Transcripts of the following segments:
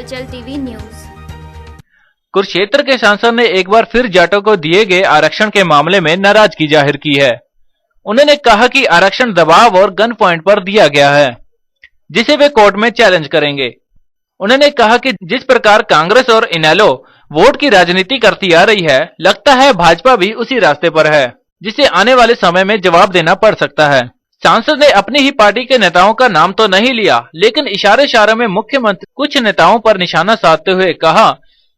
हलचल TV news. Kurukshetra के सांसद ने एक बार फिर जाटों को दिए गए आरक्षण के मामले में नाराजगी जाहिर की है। उन्होंने कहा कि आरक्षण दबाव और गन पॉइंट पर दिया गया है, जिसे वे कोर्ट में चैलेंज करेंगे। उन्होंने कहा कि जिस प्रकार कांग्रेस और इनेलो वोट की राजनीति करती आ रही है, लगता है भाजपा भी उसी रास्ते पर है, जिसे आने वाले समय में जवाब देना पड़ सकता है। सांसद ने अपनी ही पार्टी के नेताओं का नाम तो नहीं लिया, लेकिन इशारे इशारे में मुख्यमंत्री कुछ नेताओं पर निशाना साधते हुए कहा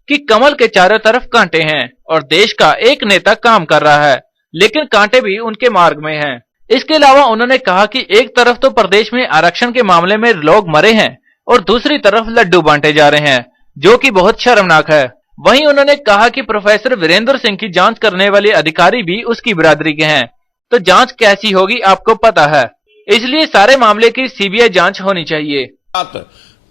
कि कमल के चारों तरफ कांटे हैं और देश का एक नेता काम कर रहा है, लेकिन कांटे भी उनके मार्ग में हैं। इसके अलावा उन्होंने कहा कि एक तरफ तो प्रदेश में आरक्षण के मामले में लोग मरे हैं और दूसरी तरफ लड्डू बांटे जा रहे हैं, जो कि बहुत शर्मनाक है। वहीं उन्होंने कहा कि प्रोफेसर वीरेंद्र सिंह की जांच करने वाले अधिकारी भी उसकी बिरादरी के हैं, तो जांच कैसी होगी आपको पता है, इसलिए सारे मामले की सीबीआई जांच होनी चाहिए।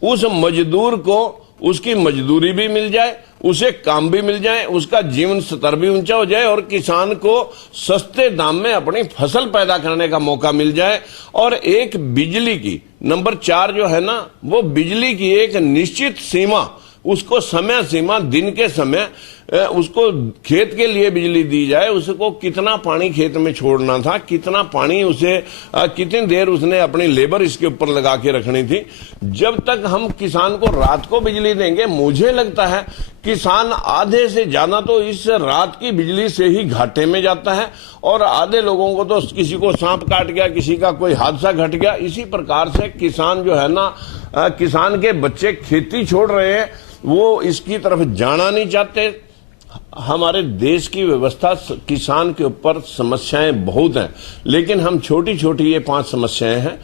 उस मजदूर को उसकी मजदूरी भी मिल जाए, उसे काम भी मिल जाए, उसका जीवन स्तर भी ऊंचा हो जाए और किसान को सस्ते दाम में अपनी फसल पैदा करने का मौका मिल जाए। और एक बिजली की नंबर 4 जो है ना, वो बिजली की एक निश्चित सीमा, उसको समय सीमा, दिन के समय उसको खेत के लिए बिजली दी जाए। उसको कितना पानी खेत में छोड़ना था, कितना पानी उसे कितनी देर उसने अपनी लेबर इसके ऊपर लगा के रखनी थी। जब तक हम किसान को रात को बिजली देंगे, मुझे लगता है किसान आधे से ज्यादा तो इस रात की बिजली से ही घाटे में जाता है और आधे लोगों को तो किसी को सांप काट गया, किसी का कोई हादसा घट गया। इसी प्रकार से किसान जो है ना, किसान के बच्चे खेती छोड़ रहे हैं, वो इसकी तरफ जाना नहीं चाहते। हमारे देश की व्यवस्था, किसान के ऊपर समस्याएं बहुत हैं, लेकिन हम छोटी छोटी ये 5 समस्याएं हैं।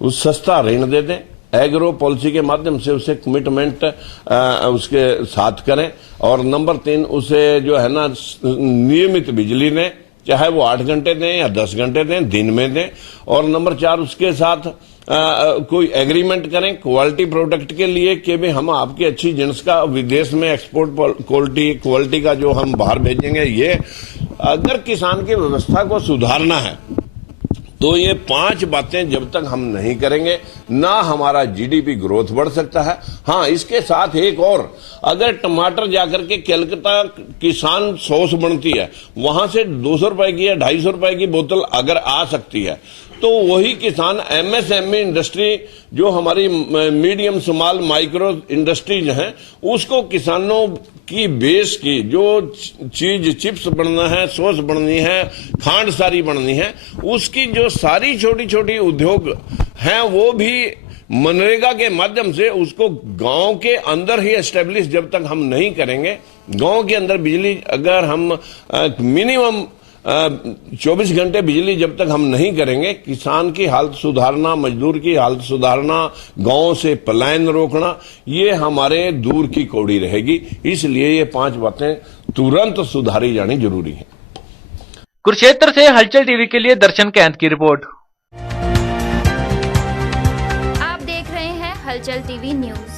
उस सस्ता ऋण दे दें, एग्रो पॉलिसी के माध्यम से उसे कमिटमेंट उसके साथ करें, और नंबर 3 उसे जो है ना नियमित बिजली दें, चाहे वो 8 घंटे दें या 10 घंटे दें, दिन में दें। और नंबर 4 उसके साथ कोई एग्रीमेंट करें क्वालिटी प्रोडक्ट के लिए कि भी हम आपकी अच्छी जिन्स का विदेश में एक्सपोर्ट क्वालिटी का जो हम बाहर भेजेंगे। ये अगर किसान की व्यवस्था को सुधारना है तो ये 5 बातें जब तक हम नहीं करेंगे, ना हमारा जीडीपी ग्रोथ बढ़ सकता है। हाँ, इसके साथ एक और, अगर टमाटर जाकर के कलकत्ता किसान सॉस बनती है, वहां से 200 रुपए की या 250 रुपए की बोतल अगर आ सकती है, तो वही किसान एमएसएमई इंडस्ट्री जो हमारी मीडियम स्मॉल माइक्रो इंडस्ट्रीज हैं, उसको किसानों की बेस की जो चीज चिप्स बनना है, सॉस बननी है, खांड सारी बननी है, उसकी जो सारी छोटी छोटी उद्योग हैं, वो भी मनरेगा के माध्यम से उसको गांव के अंदर ही एस्टेब्लिश जब तक हम नहीं करेंगे, गांव के अंदर बिजली अगर हम मिनिमम 24 घंटे बिजली जब तक हम नहीं करेंगे, किसान की हालत सुधारना, मजदूर की हालत सुधारना, गांव से पलायन रोकना, ये हमारे दूर की कौड़ी रहेगी। इसलिए ये 5 बातें तुरंत सुधारी जानी जरूरी है। कुरुक्षेत्र से हलचल टीवी के लिए दर्शन कैंत की रिपोर्ट। आप देख रहे हैं हलचल टीवी न्यूज।